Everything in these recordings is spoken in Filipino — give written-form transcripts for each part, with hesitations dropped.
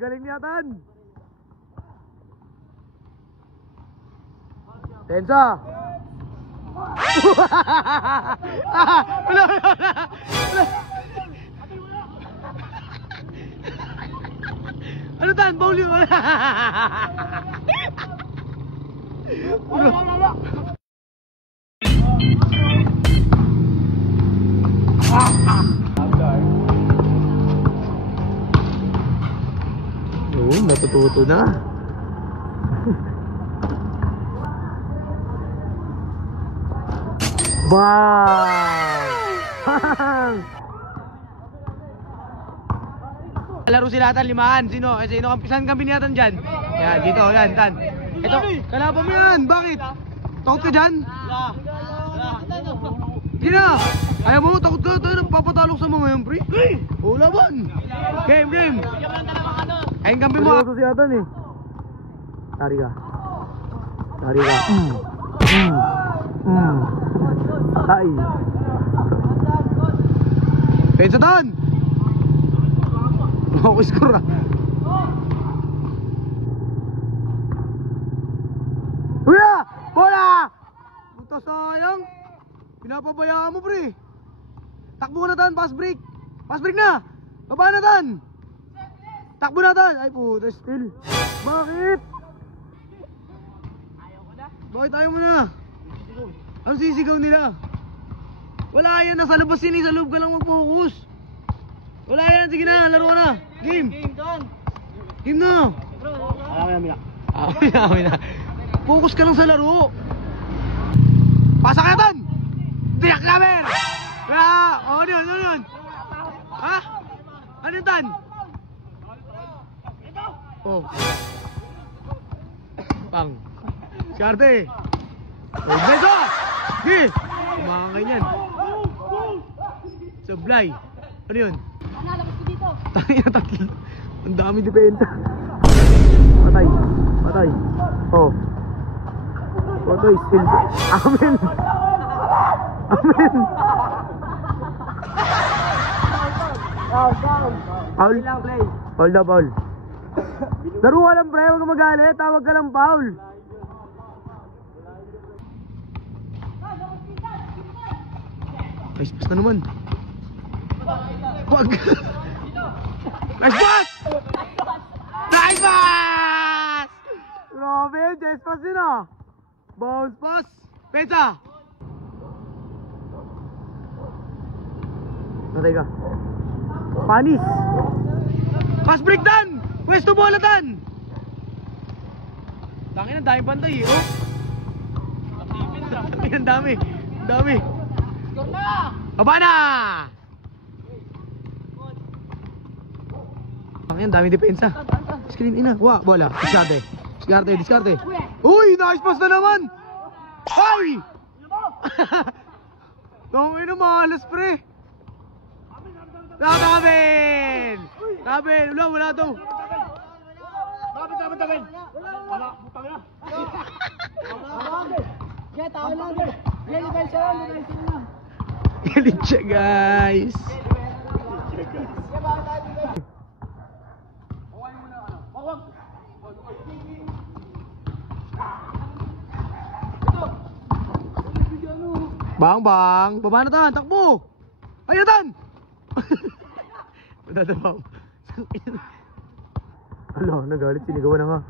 Galing niya, Tan. Tensa. Wala. Ano, Tan? Bowl yun. Oo, natututo na. Bang! Laro sila Tan, limahan. Sino saan kang biniyatan dyan? Yan, dito, yan, Tan. Ito, kalaban mo yan. Bakit? Takot ka dyan? Hindi na. Ayaw mo, takot ka. Tayo nagpapatalok sa mga yan, pre. Oo, laban. Game. Ayun kampi mo. Seryoso si Atan eh. Tari ka. Tay. Tensa, Tan. Ako score ah. Kuya! Bola! Puta sayang. Pinapabayaan mo, pre. Takbo na, Tan. Pass break na. Baba na, Tan. Takbo na, Tan. Ay puta, still. Bakit? Bakit ayaw mo na? Ano sisigaw nila? Wala yan, nasa labas yun eh. Sa loob ka lang mag-focus. Wala yan, sige na, laro na. Game na. Amin na. Focus ka lang sa laro. Pasa ka na, Tan. Tiyak namin. Ano yun? Ha? Ano yun, Tan? Oh. Pang. Skarte. Beso! Sige! Kumangay niyan. Sablay. Ano yun? Nalabas ko dito. Tangina, tatlo. Ang dami depensa. Patay. Oh. Patay, still. Amen. Foul lang, play. Foul na, foul. Laro ka lang, pre. Huwag ka magalit. Tawag ka lang, foul. Nice pass na naman. Wag. Nice pass! Nice pass! Grabe, nice pass din ah. Bounce pass. Pensa! Natay ka. Panis. Pass break, Tan! Pwesto bola, Tan! Tangin, ang daming pantay eh. Oh. Ang dami. Baba na! Tangin, ang daming depensa. Screen ina. Bola. Diskarte. Uy, nice pass na naman! Ay! Tangin na, mahalas, pre. Tabel! Wala daw. Tabel. Wala, butang na. Kaya tao lang. Galit siya, guys. Bang! Baba na, Tan! Takbo! Ayun, Tan! Madadabaw. Ala, nagalit. Sinigawan na nga.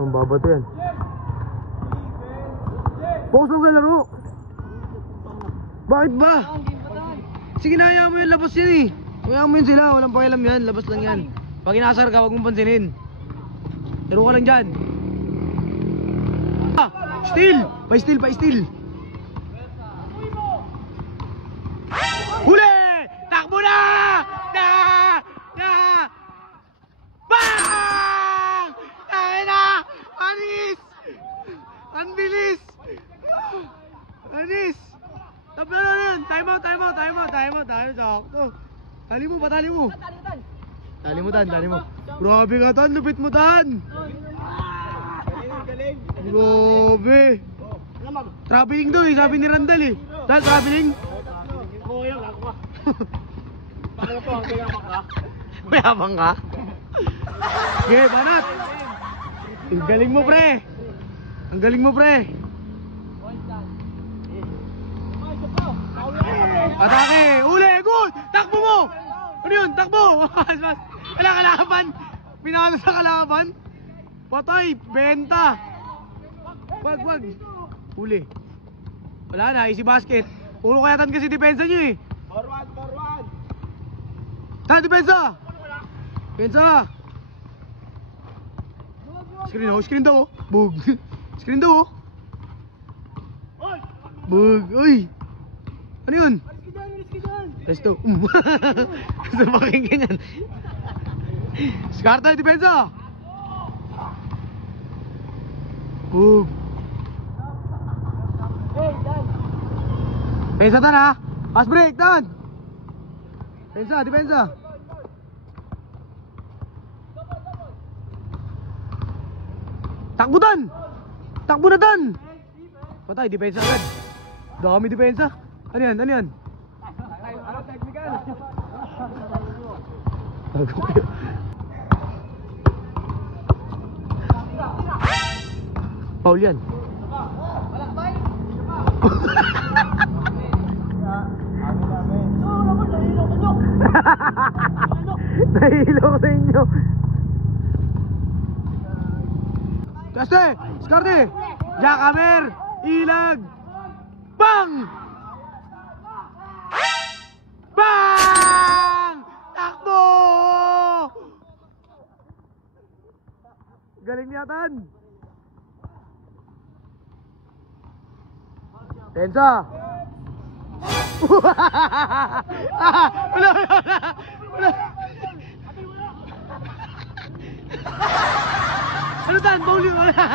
Mambabato yan. Focus lang sa laro. Bakit ba? Sige na, hayaan mo yan. Labas yan eh. Hayaan mo yun sila. Walang pakialam yan. Labas lang yan. Pag inasar ka, huwag mong pansinin. Laro ka lang dyan. Steal! Pa-steal. Huli! Takbo na! Bang! Tayo na! Anbilis! Anis! Tabla na yan! Time out! Sakto! Tali mo! Tali mo! Grabe ka, Tan! Lupit mo, Tan! Grabe! Traveling daw eh! Sabi ni Randall eh! Tan, traveling! Oo yan, ako ka! Mayabang ka? Sige, banat. Ang galing mo, pre. Ang galing mo, pre. Atake! Uli! Good! Takbo mo! Ano yun? Takbo! Wala kalaban! Pinakano sa kalaban? Patay! Benta! Wag! Uli! Wala na, easy basket. Puro kayatan kasi depensa nyo eh. Forward! Saan depensa? Depensa! Screen daw oh. Bug! Screen daw oh. Bug! Uy! Ano yun? Resto. Gusto making ganyan. Skarta, depensa. Bug. Pensa tan ha. Pass break tan. Pensa, depensa. Takbo tan. Takbo na tan. Patay, depensa agad. Dami depensa. Ano yan? Ano yan? Ano technical? Paul yan. Nahilo ko sa inyo. Kaste! Skarte! Jackamer! Ilag! Bang! Bang! Takbo! Galing niya tan. Tensa! Wala! Ano tan? Bowling! Wala!